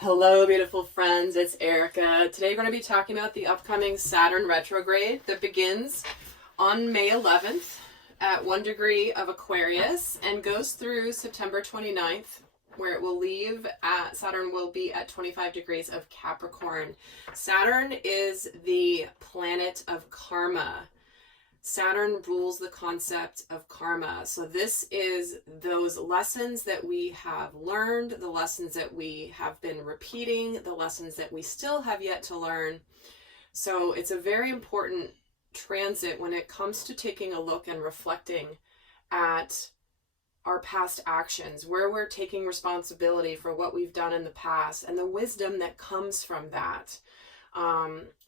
Hello, beautiful friends. It's Erika. Today we're going to be talking about the upcoming Saturn retrograde that begins on May 11th at 1 degree of Aquarius and goes through September 29th, where it will leave Saturn will be at 25 degrees of Capricorn. Saturn is the planet of karma. Saturn rules the concept of karma. So this is those lessons that we have learned, the lessons that we have been repeating, the lessons that we still have yet to learn. So it's a very important transit when it comes to taking a look and reflecting at our past actions, where we're taking responsibility for what we've done in the past and the wisdom that comes from that.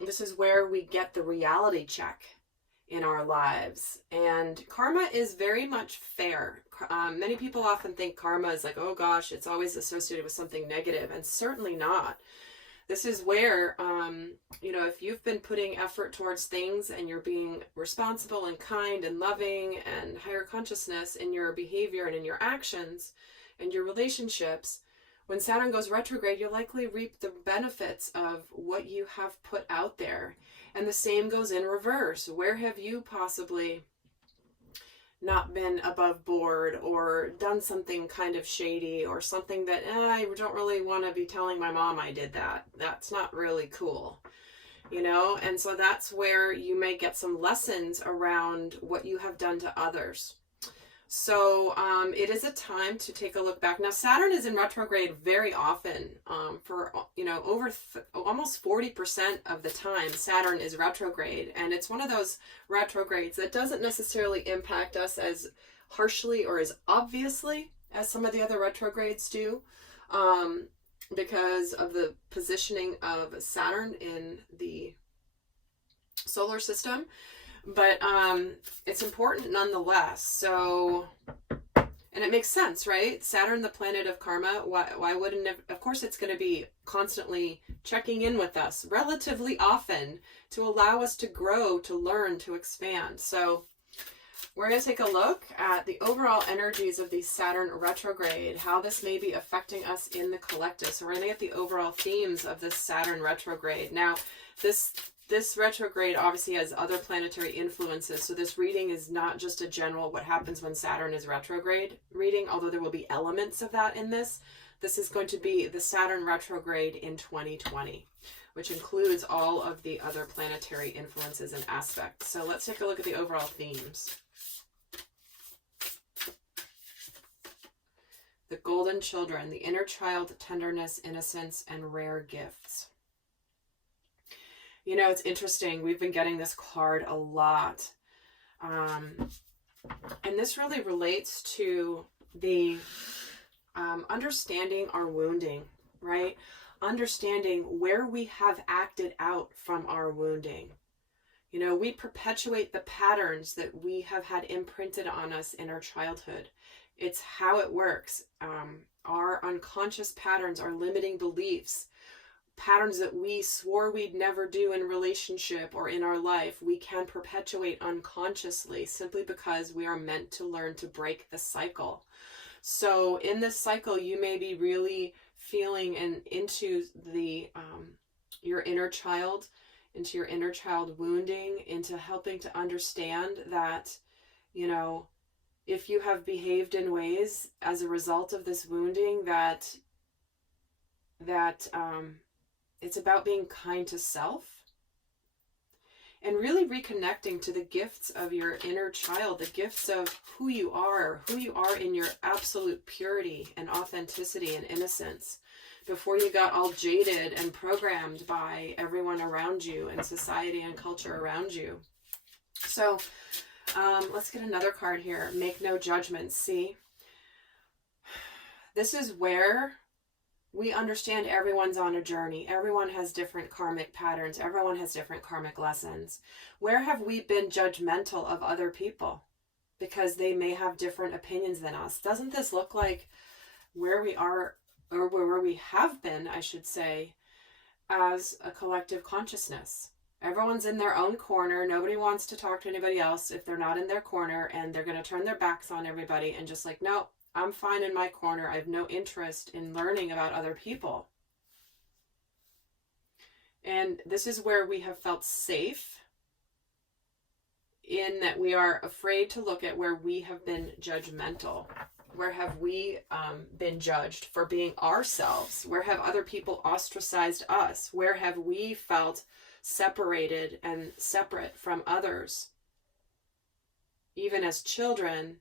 This is where we get the reality check in our lives. And karma is very much fair. Many people often think karma is like, oh gosh, it's always associated with something negative, and certainly not. This is where, if you've been putting effort towards things and you're being responsible and kind and loving and higher consciousness in your behavior and in your actions and your relationships, when Saturn goes retrograde, you'll likely reap the benefits of what you have put out there. And the same goes in reverse. Where have you possibly not been above board or done something kind of shady or something that I don't really want to be telling my mom I did that? That's not really cool, And so that's where you may get some lessons around what you have done to others. So it is a time to take a look back. Now, Saturn is in retrograde very often. For over almost 40% of the time, Saturn is retrograde. And it's one of those retrogrades that doesn't necessarily impact us as harshly or as obviously as some of the other retrogrades do, because of the positioning of Saturn in the solar system. But it's important nonetheless. So, and it makes sense, right? Saturn, the planet of karma, why wouldn't it? Of course, it's going to be constantly checking in with us relatively often to allow us to grow, to learn, to expand. So we're going to take a look at the overall energies of the Saturn retrograde, how this may be affecting us in the collective. So we're going to get the overall themes of this Saturn retrograde. Now, this retrograde obviously has other planetary influences, so this reading is not just a general what happens when Saturn is retrograde reading, although there will be elements of that in this. This is going to be the Saturn retrograde in 2020, which includes all of the other planetary influences and aspects. So let's take a look at the overall themes. The golden children, the inner child, tenderness, innocence, and rare gifts. It's interesting. We've been getting this card a lot. And this really relates to the understanding our wounding, right? Understanding where we have acted out from our wounding. We perpetuate the patterns that we have had imprinted on us in our childhood. It's how it works. Our unconscious patterns, our limiting beliefs, patterns that we swore we'd never do in relationship or in our life, we can perpetuate unconsciously simply because we are meant to learn to break the cycle. So in this cycle, you may be really feeling into the your inner child, into your inner child wounding, into helping to understand that, if you have behaved in ways as a result of this wounding that it's about being kind to self and really reconnecting to the gifts of your inner child, the gifts of who you are in your absolute purity and authenticity and innocence before you got all jaded and programmed by everyone around you and society and culture around you. So let's get another card here. Make no judgments. See, this is where we understand everyone's on a journey. Everyone has different karmic patterns. Everyone has different karmic lessons. Where have we been judgmental of other people because they may have different opinions than us? Doesn't this look like where we are, or where we have been, I should say, as a collective consciousness? Everyone's in their own corner. Nobody wants to talk to anybody else if they're not in their corner, and they're going to turn their backs on everybody and no, I'm fine in my corner. I have no interest in learning about other people. And this is where we have felt safe, in that we are afraid to look at where we have been judgmental. Where have we been judged for being ourselves? Where have other people ostracized us? Where have we felt separated and separate from others? Even as children,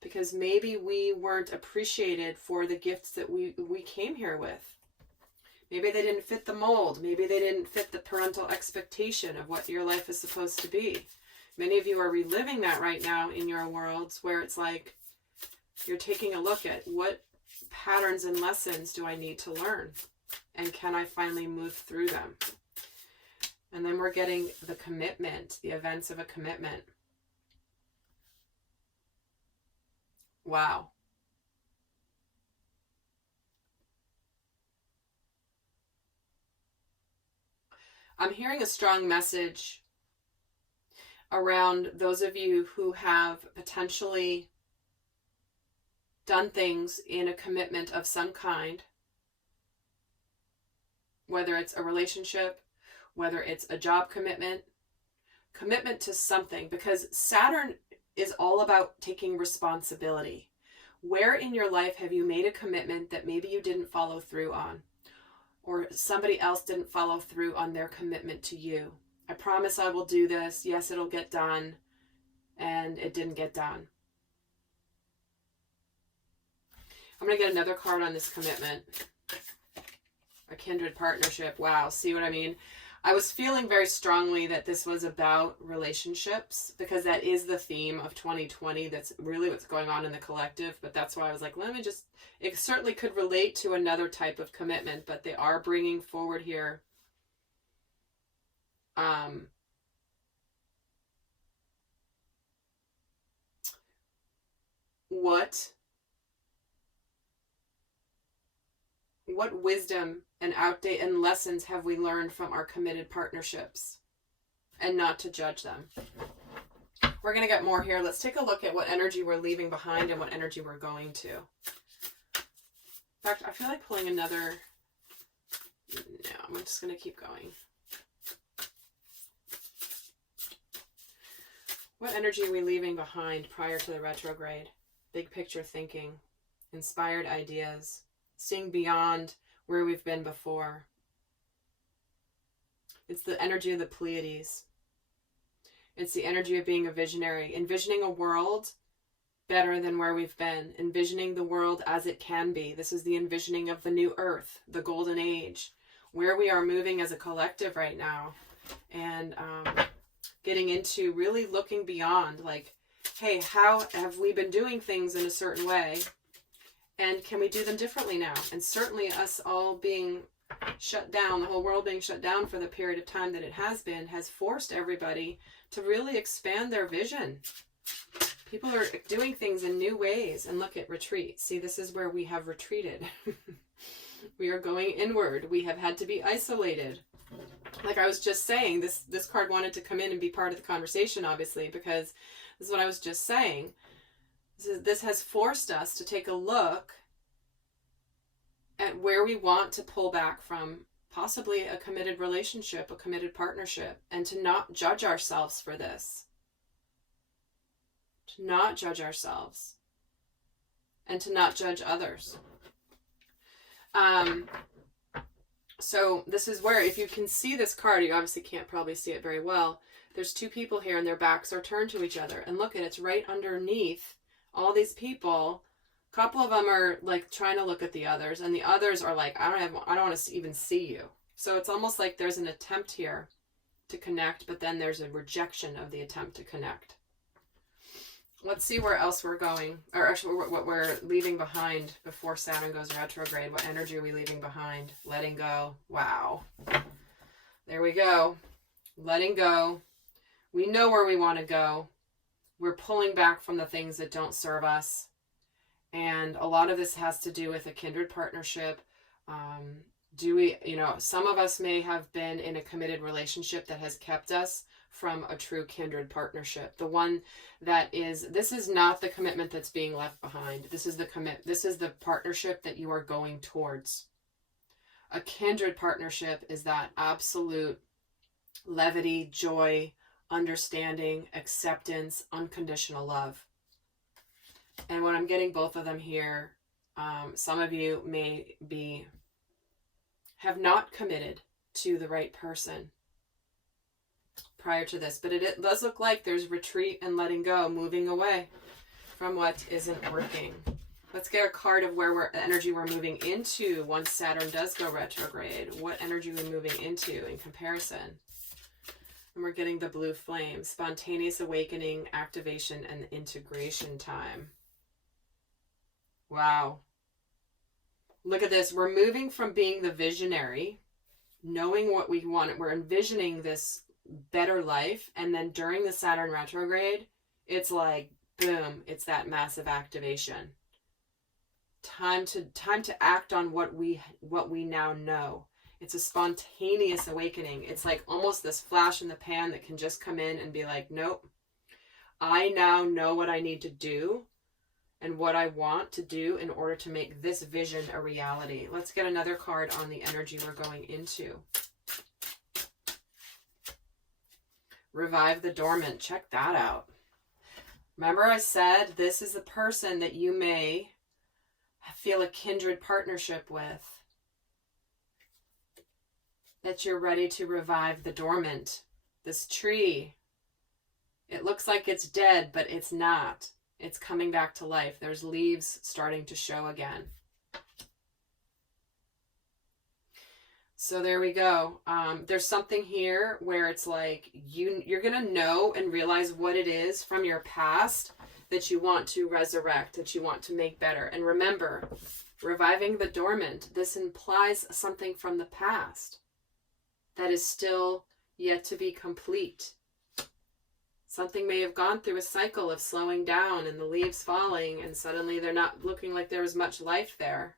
because maybe we weren't appreciated for the gifts that we came here with. Maybe they didn't fit the mold. Maybe they didn't fit the parental expectation of what your life is supposed to be. Many of you are reliving that right now in your worlds, where it's like you're taking a look at what patterns and lessons do I need to learn, and can I finally move through them? And then we're getting the commitment, the events of a commitment. Wow. I'm hearing a strong message around those of you who have potentially done things in a commitment of some kind, whether it's a relationship, whether it's a job commitment to something, because Saturn is all about taking responsibility. Where in your life have you made a commitment that maybe you didn't follow through on, or somebody else didn't follow through on their commitment to you? I promise I will do this. Yes, it'll get done. And it didn't get done. I'm going to get another card on this commitment. A kindred partnership. Wow. See what I mean? I was feeling very strongly that this was about relationships, because that is the theme of 2020. That's really what's going on in the collective. But that's why I was like, it certainly could relate to another type of commitment, but they are bringing forward here what wisdom and and lessons have we learned from our committed partnerships, and not to judge them. We're going to get more here. Let's take a look at what energy we're leaving behind and what energy we're going to. In fact, I feel like pulling another. No, I'm just going to keep going. What energy are we leaving behind prior to the retrograde? Big picture thinking, inspired ideas, seeing beyond where we've been before. It's the energy of the Pleiades. It's the energy of being a visionary, envisioning a world better than where we've been, envisioning the world as it can be. This is the envisioning of the new earth, the golden age, where we are moving as a collective right now. And getting into really looking beyond, like, hey, how have we been doing things in a certain way? And can we do them differently now? And certainly us all being shut down, the whole world being shut down for the period of time that it has been, has forced everybody to really expand their vision. People are doing things in new ways. And look at retreat. See, this is where we have retreated. We are going inward. We have had to be isolated. Like I was just saying, this card wanted to come in and be part of the conversation, obviously, because this is what I was just saying. This has forced us to take a look at where we want to pull back from possibly a committed relationship, a committed partnership, and to not judge ourselves for this. To not judge ourselves. And to not judge others. So this is where, if you can see this card, you obviously can't probably see it very well. There's two people here and their backs are turned to each other. And look at it's right underneath all these people. A couple of them are like trying to look at the others, and the others are like, I don't want to even see you. So it's almost like there's an attempt here to connect, but then there's a rejection of the attempt to connect. Let's see where else we're going, or actually what we're leaving behind before Saturn goes retrograde. What energy are we leaving behind? Letting go. Wow. There we go. Letting go. We know where we want to go. We're pulling back from the things that don't serve us. And a lot of this has to do with a kindred partnership. Some of us may have been in a committed relationship that has kept us from a true kindred partnership. The one that this is not the commitment that's being left behind. This is the partnership that you are going towards. A kindred partnership is that absolute levity, joy, understanding, acceptance, unconditional love. And when I'm getting both of them here, some of you may have not committed to the right person prior to this, but it does look like there's retreat and letting go, moving away from what isn't working. Let's get a card of where energy we're moving into once Saturn does go retrograde. What energy we're moving into in comparison. And we're getting the blue flame, spontaneous awakening, activation, and integration time. Wow. Look at this. We're moving from being the visionary, knowing what we want. We're envisioning this better life. And then during the Saturn retrograde, it's like, boom, it's that massive activation. Time to act on what we now know. It's a spontaneous awakening. It's like almost this flash in the pan that can just come in and be like, nope, I now know what I need to do and what I want to do in order to make this vision a reality. Let's get another card on the energy we're going into. Revive the Dormant. Check that out. Remember I said this is the person that you may feel a kindred partnership with. That you're ready to revive the dormant. This tree. It looks like it's dead, but it's not. It's coming back to life. There's leaves starting to show again. So there we go. There's something here where it's like you're going to know and realize what it is from your past that you want to resurrect, that you want to make better. And remember, reviving the dormant, this implies something from the past that is still yet to be complete. Something may have gone through a cycle of slowing down and the leaves falling, and suddenly they're not looking like there was much life there,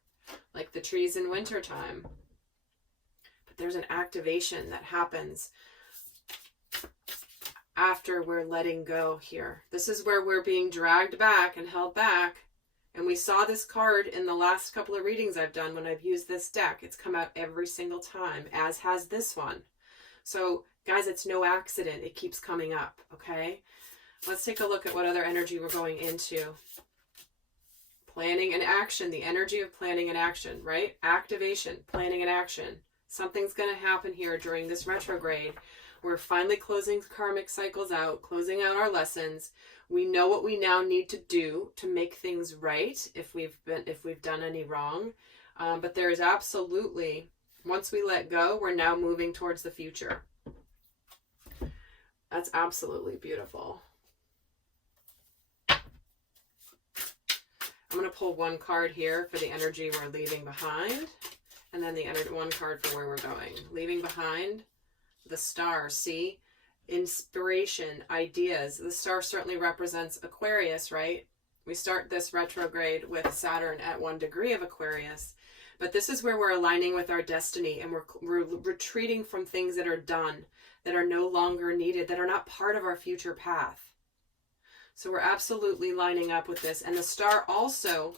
like the trees in wintertime. But there's an activation that happens after we're letting go here. This is where we're being dragged back and held back. And we saw this card in the last couple of readings I've done when I've used this deck. It's come out every single time, as has this one. So, guys, it's no accident. It keeps coming up, okay? Let's take a look at what other energy we're going into. Planning and action, the energy of planning and action, right? Activation, planning and action. Something's going to happen here during this retrograde. We're finally closing karmic cycles out, closing out our lessons. We know what we now need to do to make things right if we've done any wrong. But there is absolutely, once we let go, we're now moving towards the future. That's absolutely beautiful. I'm going to pull one card here for the energy we're leaving behind. And then one card for where we're going. Leaving behind the star, see? Inspiration, ideas. The star certainly represents Aquarius, right? We start this retrograde with Saturn at 1 degree of Aquarius. But this is where we're aligning with our destiny, and we're retreating from things that are done, that are no longer needed, that are not part of our future path. So we're absolutely lining up with this. And the star also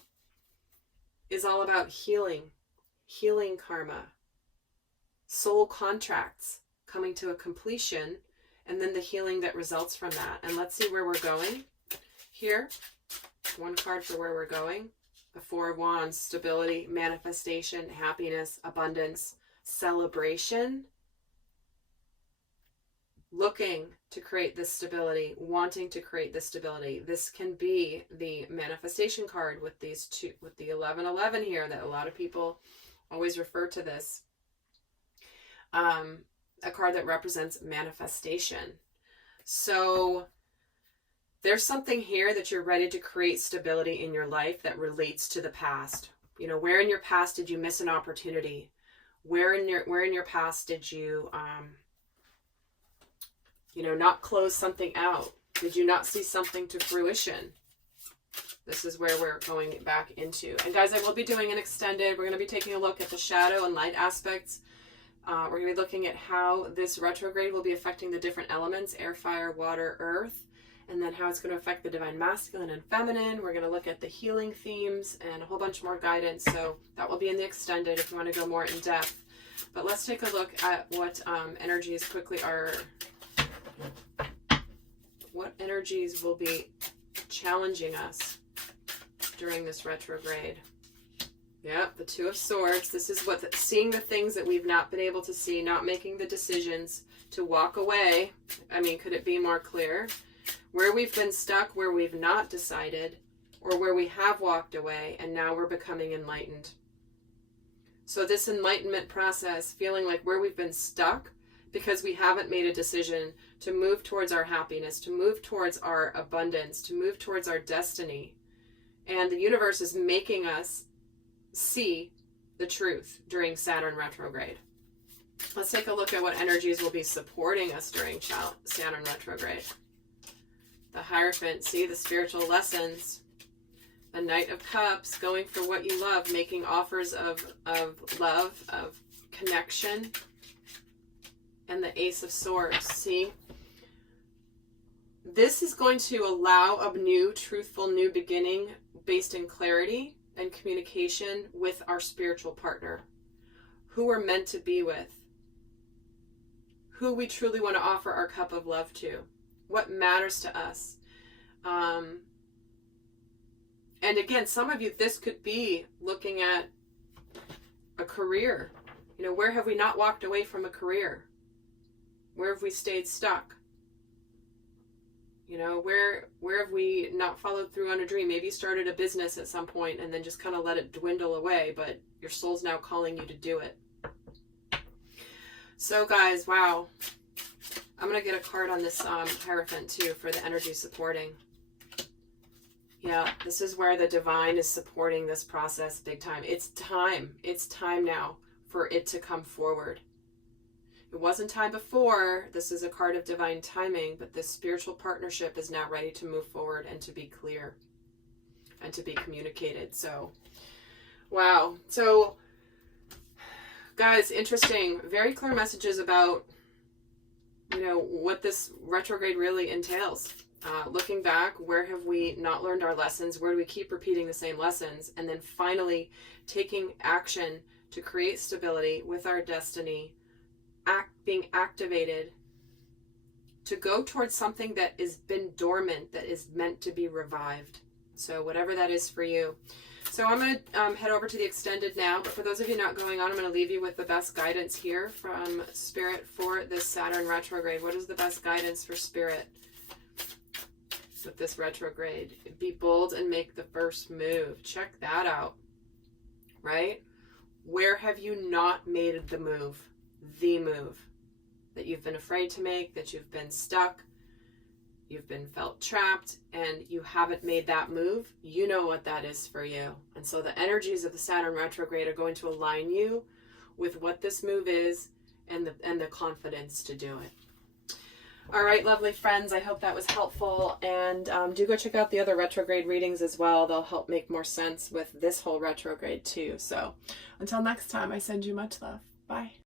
is all about healing karma, soul contracts coming to a completion, and then the healing that results from that. And let's see where we're going here. One card for where we're going. The Four of Wands, stability, manifestation, happiness, abundance, celebration. Looking to create this stability, wanting to create this stability. This can be the manifestation card with these two, with the 1111 here, that a lot of people always refer to this. A card that represents manifestation. So there's something here that you're ready to create stability in your life that relates to the past. You know, where in your past did you miss an opportunity? Where in your past did you not close something out? Did you not see something to fruition? This is where we're going back into. And guys, I will be doing an extended, we're going to be taking a look at the shadow and light aspects. We're going to be looking at how this retrograde will be affecting the different elements, air, fire, water, earth, and then how it's going to affect the divine masculine and feminine. We're going to look at the healing themes and a whole bunch more guidance. So that will be in the extended if you want to go more in depth. But let's take a look at what energies quickly are, what energies will be challenging us during this retrograde. Yep, the Two of Swords. This is what, seeing the things that we've not been able to see, not making the decisions to walk away. I mean, could it be more clear? Where we've been stuck, where we've not decided, or where we have walked away and now we're becoming enlightened. So this enlightenment process, feeling like where we've been stuck because we haven't made a decision to move towards our happiness, to move towards our abundance, to move towards our destiny. And the universe is making us see the truth during Saturn retrograde. Let's take a look at what energies will be supporting us during Saturn retrograde. The Hierophant, see the spiritual lessons. The Knight of Cups, going for what you love, making offers of love, of connection. And the Ace of Swords, see? This is going to allow a new, truthful, new beginning based in clarity and communication with our spiritual partner, who we're meant to be with, who we truly want to offer our cup of love to, what matters to us. And again, some of you, this could be looking at a career. You know, where have we not walked away from a career? Where have we stayed stuck? You know, where have we not followed through on a dream? Maybe you started a business at some point and then just kind of let it dwindle away, but your soul's now calling you to do it. So guys, wow. I'm going to get a card on this Hierophant too for the energy supporting. Yeah, this is where the divine is supporting this process big time. It's time. It's time now for it to come forward. It wasn't time before. This is a card of divine timing, but this spiritual partnership is now ready to move forward and to be clear and to be communicated. So, wow. So, guys, interesting. Very clear messages about, you know, what this retrograde really entails. Looking back, where have we not learned our lessons? Where do we keep repeating the same lessons? And then finally taking action to create stability with our destiny, being activated to go towards something that has been dormant, that is meant to be revived. So whatever that is for you. So I'm going to head over to the extended now. But for those of you not going on, I'm going to leave you with the best guidance here from Spirit for this Saturn retrograde. What is the best guidance for Spirit with this retrograde? Be bold and make the first move. Check that out. Right? Where have you not made the move? The move that you've been afraid to make, that you've been stuck, you've been felt trapped, and you haven't made that move. You know what that is for you. And so the energies of the Saturn retrograde are going to align you with what this move is and the confidence to do it. All right, lovely friends, I hope that was helpful. And do go check out the other retrograde readings as well. They'll help make more sense with this whole retrograde too. So until next time, I send you much love. Bye.